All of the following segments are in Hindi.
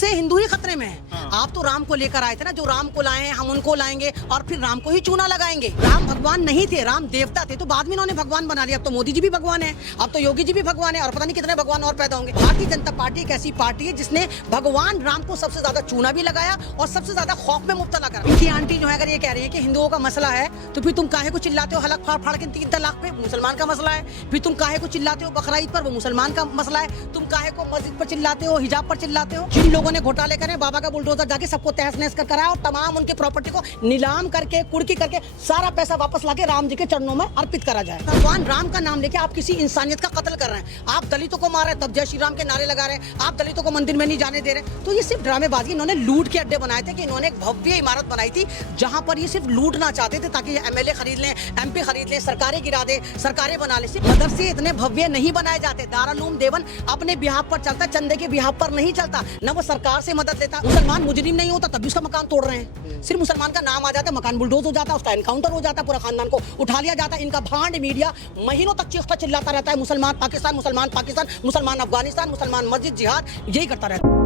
से हिंदू ही खतरे में है। आप तो राम को लेकर आए थे ना, जो राम को लाए हैं हम उनको लाएंगे और फिर राम को ही चूना लगाएंगे। राम भगवान नहीं थे, राम देवता थे, तो बाद में इन्होंने भगवान बना लिया। अब तो मोदी जी भी भगवान है, अब तो योगी जी भी भगवान है, और पता नहीं कितने भगवान और पैदा होंगे। भारतीय जनता पार्टी एक ऐसी पार्टी है जिसने भगवान राम को सबसे ज्यादा चूना भी लगाया और सबसे ज्यादा खौफ में मुब्तला करा। इनकी आंटी जो है अगर ये कह रही है कि हिंदुओं का मसला है, तो फिर तुम काहे को चिल्लाते हो हलक फाड़ फाड़ के 3 तलाक पे? मुसलमान का मसला है। फिर तुम काहे को चिल्लाते हो बकरा ईद पर? वो मुसलमान का मसला है। तुम काहे को मस्जिद पर चिल्लाते हो, हिजाब पर चिल्लाते हो? जिन लोगों ने घोटाले करे, बाबा का बुलडोजर जाके सबको तहस नहस कर कराया और तमाम उनके प्रॉपर्टी को नीलाम करके कुर्की करके सारा पैसा वापस लाके राम जी के चरणों में अर्पित करा जाए। भगवान राम का नाम लेके आप किसी इंसानियत का कत्ल कर रहे हैं। आप दलितों को मार रहे हैं, तब जय श्री राम के नारे लगा रहे हैं। आप दलितों को मंदिर में नहीं जाने दे रहे। तो ये सिर्फ ड्रामेबाजी। इन्होंने लूट के अड्डे बनाए थे कि इन्होंने एक भव्य इमारत बनाई थी जहां पर ये सिर्फ लूटना चाहते थे, ताकि ये एमएलए खरीद लें, एमपी खरीद लें, सरकारें गिरा दे, सरकारें बना ले। सिर्फ मदरसे इतने भव्य नहीं बनाए जाते। दारुल देवन अपने बिहाफ पर चलता, चंदे के बिहाफ पर नहीं चलता। न वो सरकार से मदद लेता। मुसलमान मुजरिम नहीं होता तब भी उसका मकान तोड़ रहे हैं। सिर्फ मुसलमान का नाम आ जाता है, मकान बुलडोज हो जाता है, उसका एनकाउंटर हो जाता है, पूरा खानदान को उठा लिया जाता है। इनका भांड मीडिया महीनों तक चीखता चिल्लाता रहता है, मुसलमान पाकिस्तान, मुसलमान पाकिस्तान, मुसलमान अफगानिस्तान, मुसलमान मस्जिद, जिहाद, यही करता रहता है।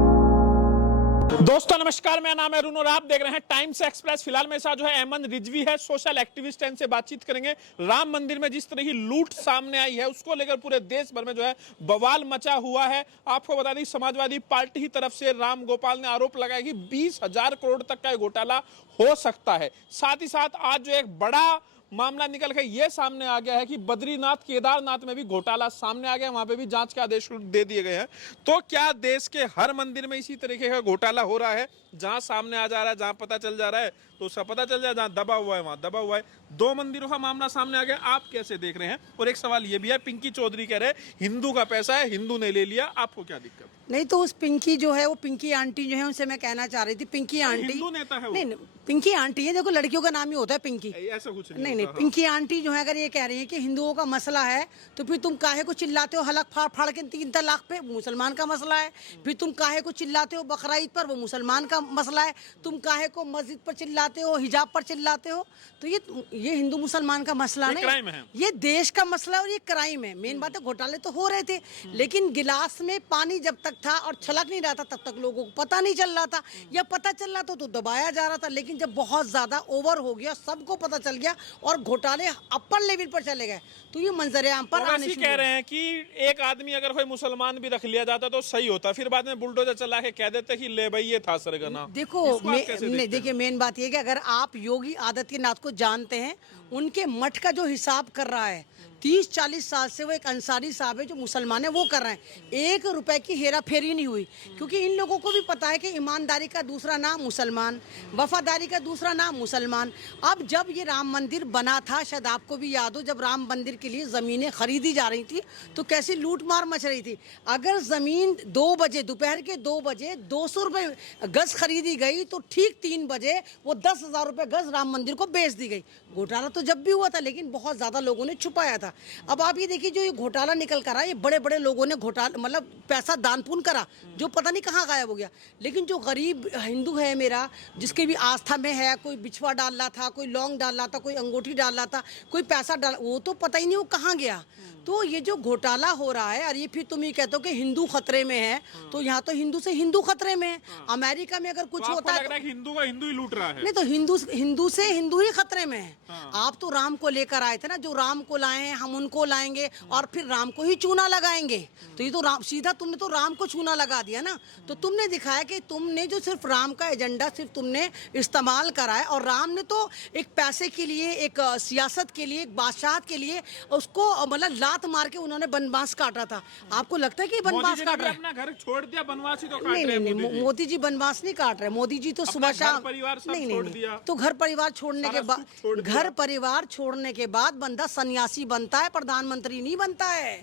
दोस्तों नमस्कार, मेरा नाम है अरुण और आप देख रहे हैं टाइम्स एक्सप्रेस। फिलहाल मेरे साथ जो है अहमद रिजवी है, सोशल एक्टिविस्ट है, इनसे बातचीत करेंगे। राम मंदिर में जिस तरह की लूट सामने आई है उसको लेकर पूरे देश भर में जो है बवाल मचा हुआ है। आपको बता दें समाजवादी पार्टी की तरफ से राम गोपाल ने आरोप लगाया कि 20,000 करोड़ तक का घोटाला हो सकता है। साथ ही साथ आज जो एक बड़ा मामला निकल के ये सामने आ गया है कि बद्रीनाथ केदारनाथ में भी घोटाला सामने आ गया, वहां पे भी जांच के आदेश दे दिए गए हैं। तो क्या देश के हर मंदिर में इसी तरीके का घोटाला हो रहा है? जहां सामने आ जा रहा है, जहां पता चल जा रहा है तो उसका पता चल जाए, जहां दबा हुआ है वहां दबा हुआ है। 2 मंदिरों का मामला सामने आ गया, आप कैसे देख रहे हैं? और एक सवाल ये भी है, पिंकी चौधरी कह रहे हैं हिंदू का पैसा है, हिंदू ने ले लिया, आपको क्या दिक्कत? नहीं तो उस पिंकी जो है, वो पिंकी आंटी जो है, उनसे मैं कहना चाह रही थी, पिंकी आंटी हिंदू नेता है वो? नहीं, पिंकी आंटी है। देखो लड़कियों का नाम ही होता है पिंकी, ऐसा कुछ नहीं, पिंकी आंटी जो है अगर ये कह रही है कि हिंदुओं का मसला है, तो फिर तुम काहे को चिल्लाते हो हलक फाड़ फाड़ के 3 तलाक पे? मुसलमान का मसला है। फिर तुम काहे को चिल्लाते हो बकरा ईद पर? वो मुसलमान का मसला है। तुम काहे को मस्जिद पर चिल्लाते हो, हिजाब पर चिल्लाते हो? तो ये हिंदू मुसलमान का मसला नहीं है, ये देश का मसला और ये क्राइम है। मेन बात है घोटाले तो हो रहे थे, लेकिन गिलास में पानी जब तक था और छलक नहीं रहा था तब तक लोगों को पता नहीं चल रहा था, या पता चल रहा था तो दबाया जा रहा था। लेकिन जब बहुत ज्यादा ओवर हो गया, सबको पता चल गया और घोटाले अपर लेवल पर चले गए, तो ये मंजर आम पर आने शुरू। कह रहे हैं कि एक आदमी अगर कोई मुसलमान भी रख लिया जाता तो सही होता, फिर बाद में बुलडोजर चला के कह देते कि ले भाई ये था सरगना। देखो देखिए मेन बात ये कि अगर आप योगी आदित्यनाथ को जानते हैं, उनके मठ का जो हिसाब कर रहा है 30-40 साल से, वो एक अंसारी साहब है जो मुसलमान है, वो कर रहे हैं। 1 रुपए की हेरा फेरी नहीं हुई, क्योंकि इन लोगों को भी पता है कि ईमानदारी का दूसरा नाम मुसलमान, वफादारी का दूसरा नाम मुसलमान। अब जब ये राम मंदिर बना था, शायद आपको भी याद हो, जब राम मंदिर के लिए ज़मीनें खरीदी जा रही थी तो कैसी लूट मार मच रही थी। अगर ज़मीन 2 बजे, दोपहर के 2 बजे 200 रुपये गज़ खरीदी गई, तो ठीक 3 बजे वो 10,000 रुपये गज़ राम मंदिर को बेच दी गई। घोटाला तो जब भी हुआ था, लेकिन बहुत ज़्यादा लोगों ने छुपाया था। अब आप ये देखिए, जो ये घोटाला निकल कर आया, ये बड़े बड़े लोगों ने घोटाला मतलब पैसा दान पुण्य करा, जो पता नहीं कहाँ गायब हो गया। लेकिन जो गरीब हिंदू है मेरा, जिसके भी आस्था में है, कोई बिछवा डाल रहा था, कोई लौंग डाल रहा था, कोई अंगूठी डाल रहा था, कोई पैसा डाल, वो तो पता ही नहीं वो कहाँ गया। तो ये जो घोटाला हो रहा है, और ये फिर तुम ये कहते हो कि हिंदू खतरे में है, तो यहाँ तो हिंदू से हिंदू खतरे में है। अमेरिका में अगर कुछ होता है, हिंदू का हिंदू ही लूट रहा है। नहीं तो हिंदू से हिंदू ही खतरे में है। आप तो राम को लेकर आए थे ना, जो राम को लाए हैं हम उनको लाएंगे और फिर राम को ही चूना लगाएंगे। तो ये तो राम सीधा, तुमने तो राम को चूना लगा दिया ना। तो तुमने दिखाया कि तुमने जो सिर्फ राम का एजेंडा सिर्फ तुमने इस्तेमाल करा है, और राम ने तो एक पैसे के लिए, एक सियासत के लिए, एक बादशाहत के लिए उसको मतलब लात मार के उन्होंने बनवास काटा था। आपको लगता है कि बनवास काट रहे हैं? अपना घर छोड़ दिया, बनवास ही तो काट नहीं, मोदी जी बनवास नहीं काट रहे। मोदी जी तो सुबह शाम नहीं, तो घर परिवार छोड़ने के बाद, घर परिवार छोड़ने के बाद बंदा सन्यासी बनता है, प्रधानमंत्री नहीं बनता है।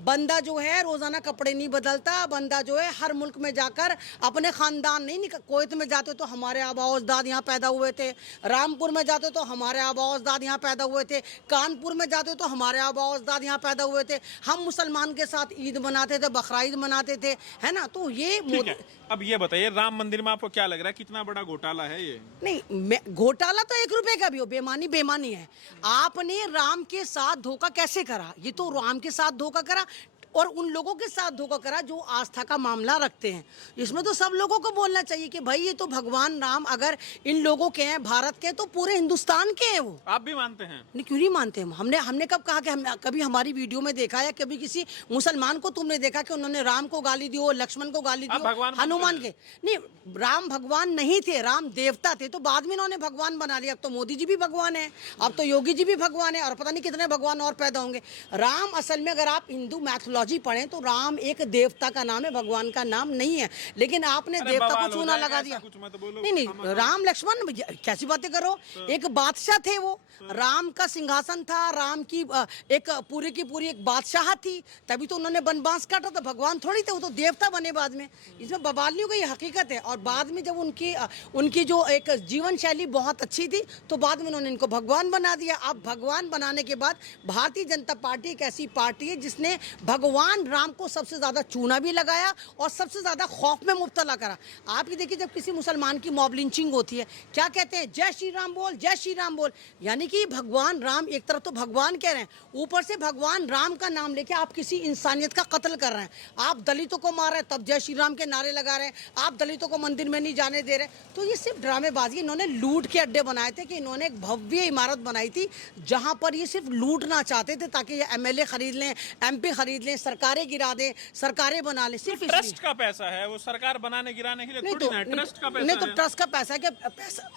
बंदा जो है रोजाना कपड़े नहीं बदलता। बंदा जो है हर मुल्क में जाकर अपने खानदान नहीं कुवैत में जाते तो हमारे आबा अजदाद यहाँ पैदा हुए थे, रामपुर में जाते तो हमारे आबा अजदाद यहाँ पैदा हुए थे, कानपुर में जाते तो हमारे आबा अजदाद यहाँ पैदा हुए थे। हम मुसलमान के साथ ईद मनाते थे, बकरा ईद मनाते थे, है ना। तो ये अब ये बताइए, राम मंदिर में आपको क्या लग रहा है, कितना बड़ा घोटाला है ये? नहीं, घोटाला तो 1 रुपए का भी हो, बेमानी बेमानी है। आपने राम के साथ धोखा कैसे करा? ये तो राम के साथ धोखा करा। और उन लोगों के साथ धोखा करा जो आस्था का मामला रखते हैं। इसमें तो सब लोगों को बोलना चाहिए कि भाई ये तो भगवान राम अगर इन लोगों के हैं, भारत के, तो पूरे हिंदुस्तान के हैं वो। आप भी मानते हैं? नहीं, क्यों नहीं मानते हम? हमने कब कहा कि हम कभी हमारी वीडियो में देखा या कभी किसी मुसलमान को तुमने देखा कि उन्होंने राम को गाली दी हो, लक्ष्मण को गाली दी हो, हनुमान के? नहीं, राम भगवान नहीं थे, राम देवता थे, तो बाद में इन्होंने भगवान बना लिया। अब तो मोदी जी भी भगवान है, अब तो योगी जी भी भगवान है, और पता नहीं कितने भगवान और पैदा होंगे। राम असल में अगर आप हिंदू मैथोलॉजी पढ़ें तो राम एक देवता का नाम है, भगवान का नाम नहीं है। लेकिन आपने देवता को चूना लगा दिया। नहीं, राम लक्ष्मण कैसी बातें करो, एक बादशाह थे वो, राम का सिंहासन था, राम की एक पूरी की पूरी एक बादशाह थी, तभी तो उन्होंने वनवास काटा। तो भगवान थोड़ी थे, वो तो देवता बने बाद में। इसमें बवालियों की हकीकत है। और बाद में जब उनकी जो एक जीवन शैली बहुत अच्छी थी, तो बाद में उन्होंने इनको भगवान बना दिया। अब भगवान बनाने के बाद भारतीय जनता पार्टी एक ऐसी पार्टी है जिसने भगवान राम को सबसे ज्यादा चूना भी लगाया और सबसे ज्यादा खौफ में मुब्तला करा। आप ये देखिए, जब किसी मुसलमान की मॉब लिंचिंग होती है, क्या कहते हैं? जय श्री राम बोल, जय श्री राम बोल। यानी कि भगवान राम, एक तरफ तो भगवान कह रहे हैं, ऊपर से भगवान राम का नाम लेके आप किसी इंसानियत का कत्ल कर रहे हैं। आप दलितों को मार रहे हैं, तब जय श्री राम के नारे लगा रहे हैं। आप दलितों को मंदिर में नहीं जाने दे रहे। तो ये सिर्फ ड्रामेबाजी। इन्होंने लूट के अड्डे बनाए थे कि इन्होंने एक भव्य इमारत बनाई थी जहां पर ये सिर्फ लूटना चाहते थे, ताकि ये एमएलए खरीद लें, एमपी खरीद लें, सरकारें गिरा दें, सरकारें बना लें। सिर्फ ट्रस्ट का पैसा है वो, सरकार बनाने गिराने के लिए थोड़ी ना है, ट्रस्ट का पैसा नहीं तो है। ट्रस्ट का पैसा है कि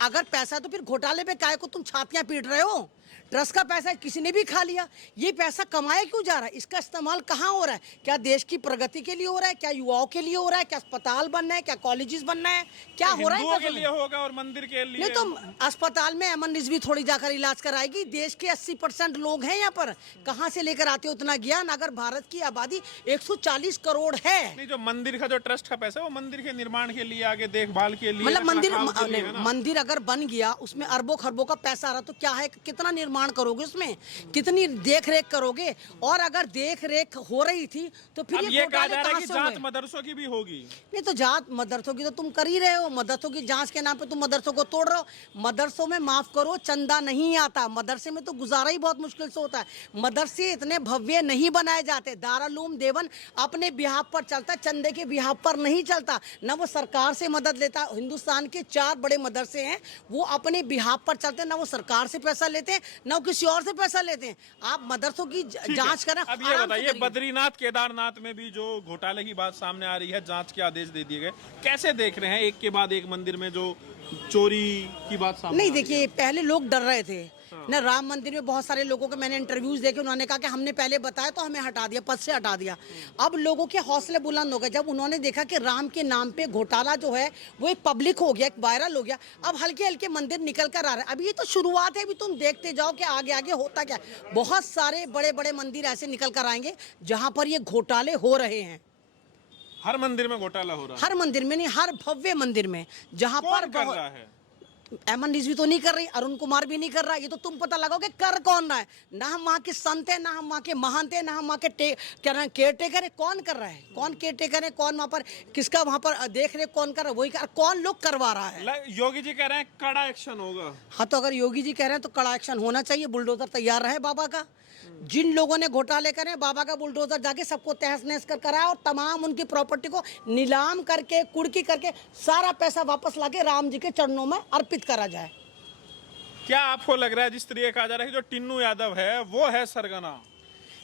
अगर पैसा है तो फिर घोटाले पे काहे को तुम छातियां पीट रहे हो? ट्रस्ट का पैसा किसी ने भी खा लिया। ये पैसा कमाया क्यों जा रहा है? इसका इस्तेमाल कहाँ हो रहा है? क्या देश की प्रगति के लिए हो रहा है? क्या युवाओं के लिए हो रहा है? क्या अस्पताल बनना है? क्या कॉलेजेस बनना है? क्या हो रहा है? हिंदुओं के लिए होगा और मंदिर के लिए नहीं तो अस्पताल में अमन रिजवी थोड़ी जाकर इलाज कराएगी। देश के 80% लोग हैं यहाँ पर, कहाँ से लेकर आते हो उतना ज्ञान? अगर भारत की आबादी 140 करोड़ है। नहीं, जो मंदिर का जो ट्रस्ट का पैसा है वो मंदिर के निर्माण के लिए, आगे देखभाल के लिए, मतलब मंदिर मंदिर अगर बन गया, उसमें अरबों खरबों का पैसा आ रहा, तो क्या है, कितना निर्माण करोगे उसमें, कितनी देख रेख करोगे? और अगर देख रेख हो रही थी तो फिर ये कहा जा रहा है कि जांच मदरसों की भी होगी। नहीं तो जांच मदरसों की तो तुम कर ही रहे हो। मदरसों की जांच के नाम पे तुम मदरसों को तोड़ रहे हो। मदरसों में माफ करो, चंदा नहीं आता। मदरसे में तो गुजारा ही बहुत मुश्किल से होता है। मदरसे इतने भव्य नहीं बनाए जाते। दारुल देवन अपने बिहाफ पर चलता, चंदे के बिहाफ पर नहीं चलता। न वो सरकार से मदद लेता। हिंदुस्तान के 4 बड़े मदरसे हैं, वो अपने बिहाफ पर चलते हैं। ना वो सरकार से पैसा लेते हैं, ना वो किसी और से पैसा लेते हैं। आप मदरसों की जांच करें। अब ये बताइए, बद्रीनाथ केदारनाथ में भी जो घोटाले की बात सामने आ रही है, जांच के आदेश दे दिए गए, कैसे देख रहे हैं एक के बाद एक मंदिर में जो चोरी की बात सामने? नहीं देखिए, पहले लोग डर रहे थे ना। राम मंदिर में बहुत सारे लोगों के मैंने इंटरव्यूज देखे, उन्होंने कहा कि हमने पहले बताया तो हमें हटा दिया, पद से हटा दिया। अब लोगों के हौसले बुलंद हो गए जब उन्होंने देखा कि राम के नाम पे घोटाला जो है वो एक पब्लिक हो गया, एक वायरल हो गया। अब हल्के हल्के मंदिर निकल कर आ रहे हैं। अभी ये तो शुरुआत है, अभी तुम देखते जाओ कि आगे आगे होता क्या। बहुत सारे बड़े बड़े मंदिर ऐसे निकल कर आएंगे जहां पर ये घोटाले हो रहे हैं। हर मंदिर में घोटाला हो रहा है? हर मंदिर में नहीं, हर भव्य मंदिर में। जहां पर कर रहा है? अमन रिजवी तो नहीं कर रही, अरुण कुमार भी नहीं कर रहा। ये तो तुम पता लगाओगे कर कौन रहा है। ना हम वहाँ के संत है, ना हम वहाँ के महंत है, ना हम वहाँ के केयर टेकर है। कौन कर रहा है? कौन केयर टेकर है? कौन वहाँ पर, किसका वहाँ पर देख रेख कौन कर रहा है? वही कर, कौन लोग करवा रहा है? योगी जी कह रहे हैं कड़ा एक्शन होगा। हाँ, तो अगर योगी जी कह रहे हैं तो कड़ा एक्शन होना चाहिए। बुलडोजर तैयार रहे बाबा का। जिन लोगों ने घोटाले करे, बाबा का बुलडोजर जाके सबको तहस नहस कर कराया और तमाम उनकी प्रॉपर्टी को नीलाम करके, कुर्की करके, सारा पैसा वापस लाके राम जी के चरणों में अर्पित करा जाए। क्या आपको लग रहा है, जिस तरीके कहा जा रहा है कि जो टिन्नू यादव है वो है सरगना?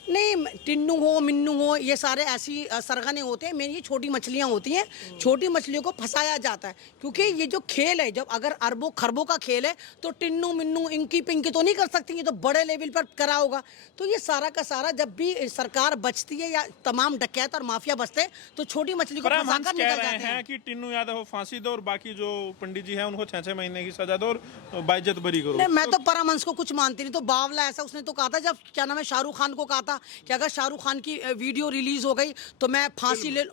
नहीं, टिन्नू हो, मिन्नू हो, ये सारे ऐसी सरगने होते हैं। मेन ये छोटी मछलियां होती हैं। छोटी मछलियों को फंसाया जाता है, क्योंकि ये जो खेल है, जब अगर अरबों खरबों का खेल है तो टिन्नू मिन्नू इंकी पिंकी तो नहीं कर सकती। ये तो बड़े लेवल पर करा होगा। तो ये सारा का सारा, जब भी सरकार बचती है या तमाम डकैत और माफिया बचते हैं, तो छोटी मछली को फंसा कर निकल जाते हैं कि टिन्नू यादव को फांसी दो और बाकी जो पंडित जी हैं उनको 6-6 महीने की सजा दो और बाइज्जत बरी करो। नहीं, मैं तो परमहंस को कुछ मानती नहीं। तो बावला ऐसा उसने तो कहा था, जब क्या नाम है, शाहरुख खान को कहा था कि अगर शाहरुख खान की वीडियो रिलीज हो गई तो मैं फांसी ले,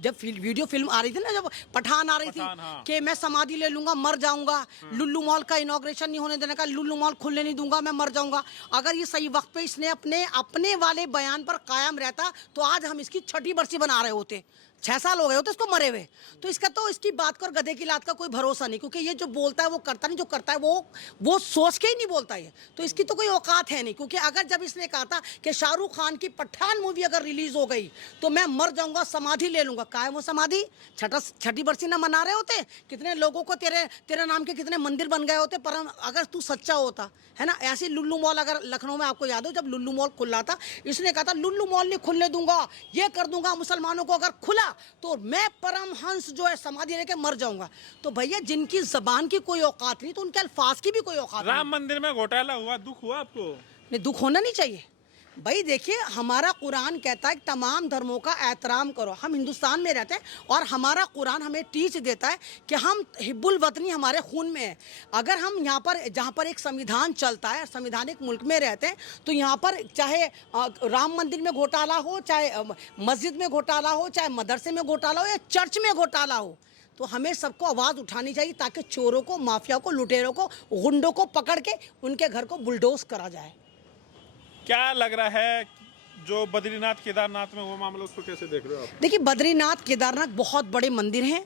जब वीडियो फिल्म आ रही थी ना, जब पठान आ रही थी, कि मैं समाधि ले लूंगा, मर जाऊंगा। लुल्लू मॉल का इनॉग्रेशन नहीं होने देने का, लुल्लू मॉल खुलने नहीं दूंगा, मैं मर जाऊंगा। अगर ये सही वक्त पे इसने अपने वाले बयान पर कायम रहता तो आज हम इसकी 6ठी बरसी बना रहे होते। 6 साल हो गए होते इसको मरे हुए। तो इसका तो इसकी बात का और गधे की लात का कोई भरोसा नहीं, क्योंकि ये जो बोलता है वो करता नहीं, जो करता है वो सोच के ही नहीं बोलता ये। तो इसकी तो कोई औकात है नहीं, क्योंकि अगर जब इसने कहा था कि शाहरुख खान की पठान मूवी अगर रिलीज हो गई तो मैं मर जाऊंगा, समाधि ले लूंगा। क्या है वो समाधि? छठी बरसी मना रहे होते, कितने लोगों को तेरे नाम के कितने मंदिर बन गए होते। पर अगर तू सच्चा होता है ना, ऐसी लुल्लू मॉल, अगर लखनऊ में आपको याद हो जब लुल्लू मॉल खुला था, इसने कहा था लुल्लू मॉल नहीं खुलने दूंगा, ये कर दूंगा, मुसलमानों को अगर खुला तो मैं परमहंस जो है समाधि लेके मर जाऊंगा। तो भैया जिनकी जबान की कोई औकात नहीं तो उनके अल्फाज की भी कोई औकात नहीं। राम मंदिर में घोटाला हुआ, दुख हुआ आपको? नहीं, दुख होना नहीं चाहिए भाई। देखिए हमारा कुरान कहता है कि तमाम धर्मों का एहतराम करो। हम हिंदुस्तान में रहते हैं और हमारा कुरान हमें टीच देता है कि हम हिब्बुल वतनी हमारे खून में है। अगर हम यहाँ पर जहाँ पर एक संविधान चलता है, संविधानिक मुल्क में रहते हैं, तो यहाँ पर चाहे राम मंदिर में घोटाला हो, चाहे मस्जिद में घोटाला हो, चाहे मदरसे में घोटाला हो या चर्च में घोटाला हो, तो हमें सबको आवाज़ उठानी चाहिए ताकि चोरों को, माफिया को, लुटेरों को, गुंडों को पकड़ के उनके घर को बुलडोज करा जाए। क्या लग रहा है जो बद्रीनाथ केदारनाथ में वो मामला, उसको कैसे देख रहे हो आप? देखिए बद्रीनाथ केदारनाथ बहुत बड़े मंदिर हैं,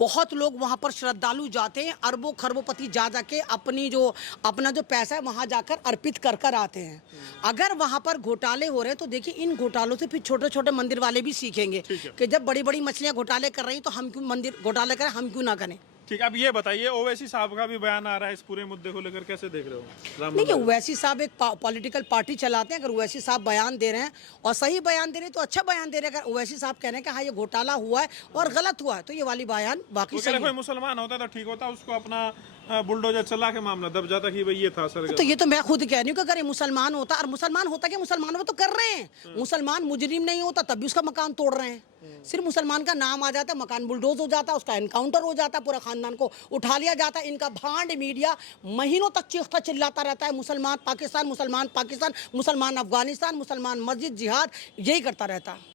बहुत लोग वहाँ पर श्रद्धालु जाते हैं, अरबों खरबोपति जा के अपना जो पैसा है वहाँ जाकर अर्पित कर कर आते हैं। अगर वहाँ पर घोटाले हो रहे हैं तो देखिए इन घोटालों से फिर छोटे छोटे मंदिर वाले भी सीखेंगे कि जब बड़ी बड़ी मछलियाँ घोटाले कर रही हैं तो हम क्यों मंदिर घोटाले करें, हम क्यों ना करें। ठीक है, अब ये बताइए ओवैसी साहब का भी बयान आ रहा है इस पूरे मुद्दे को लेकर, कैसे देख रहे हो? देखिए ओवैसी साहब एक पॉलिटिकल पार्टी चलाते हैं। अगर ओवैसी साहब बयान दे रहे हैं और सही बयान दे रहे हैं तो अच्छा बयान दे रहे हैं। अगर ओवैसी साहब कह रहे हैं कि हाँ ये घोटाला हुआ है और गलत हुआ है तो ये वाली बयान बाकी सही है। कोई मुसलमान होता तो ठीक होता, उसको अपना बुलडोजर चला के मामला दब जाता कि भाई ये था सर। तो ये तो मैं खुद कह रही हूँ कि अगर ये मुसलमान होता, और मुसलमान होता कि मुसलमान वो तो कर रहे हैं, मुसलमान मुजरिम नहीं होता तब भी उसका मकान तोड़ रहे हैं। सिर्फ मुसलमान का नाम आ जाता, मकान बुलडोज हो जाता, उसका एनकाउंटर हो जाता, पूरा खानदान को उठा लिया जाता। इनका भांड मीडिया महीनों तक चीखता चिल्लाता रहता है मुसलमान पाकिस्तान, मुसलमान पाकिस्तान, मुसलमान अफगानिस्तान, मुसलमान मस्जिद, जिहाद, यही करता रहता है।